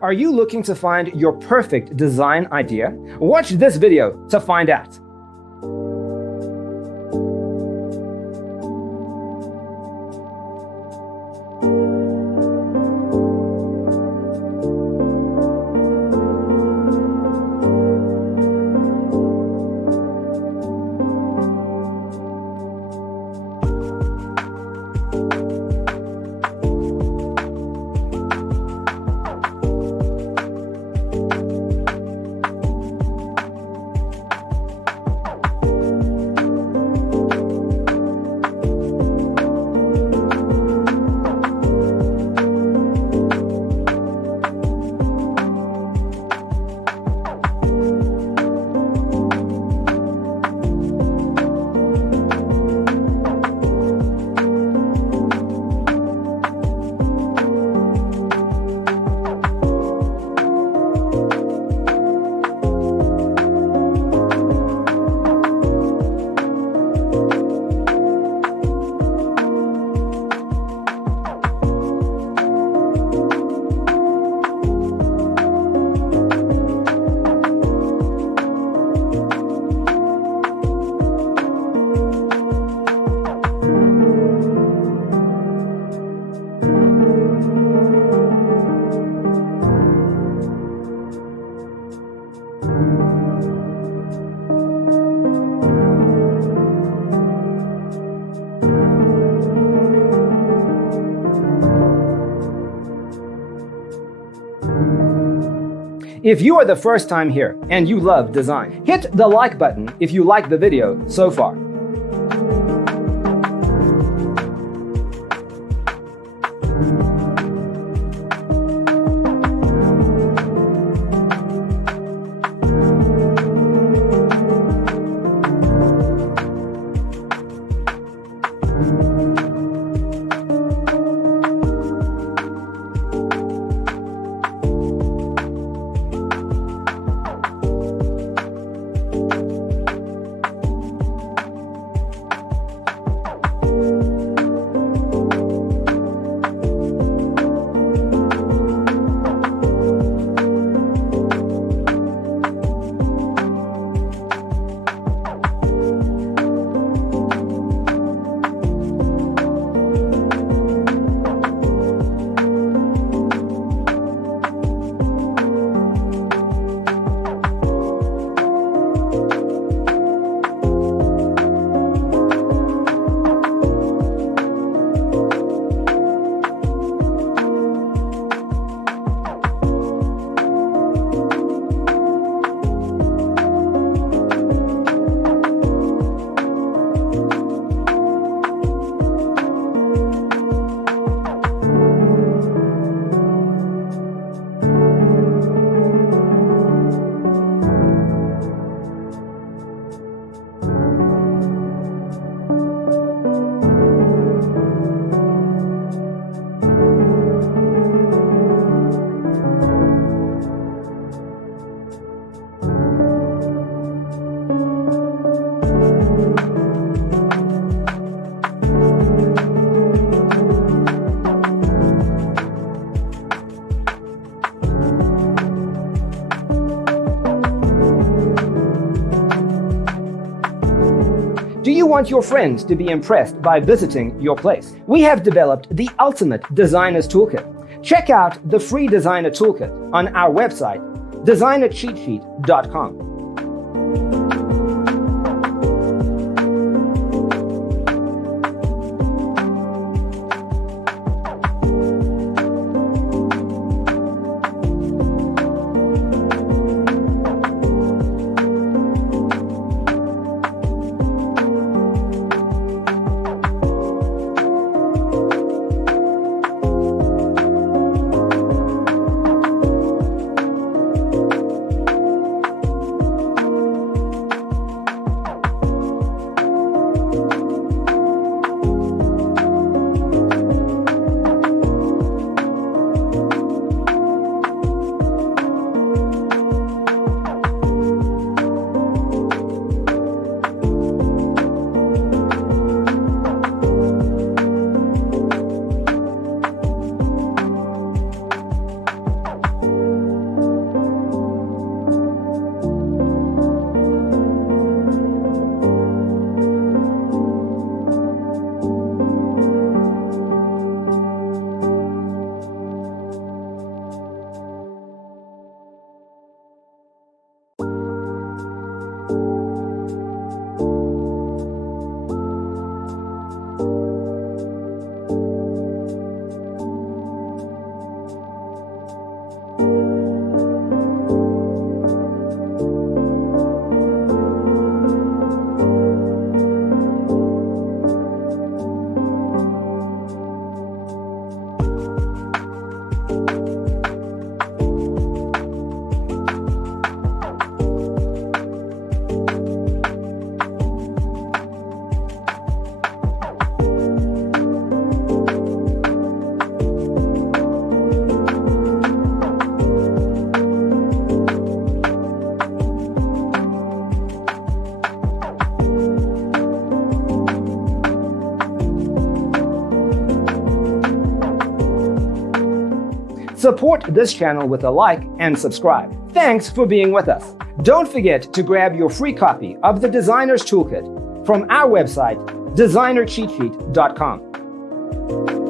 Are you looking to find your perfect design idea? Watch this video to find out. If you are the first time here and you love design, hit the like button if you like the video so far. Do you want your friends to be impressed by visiting your place? We have developed the ultimate designer's toolkit. Check out the free designer toolkit on our website, designercheatsheet.com. Support this channel with a like and subscribe. Thanks for being with us. Don't forget to grab your free copy of the Designer's Toolkit from our website, designercheatsheet.com.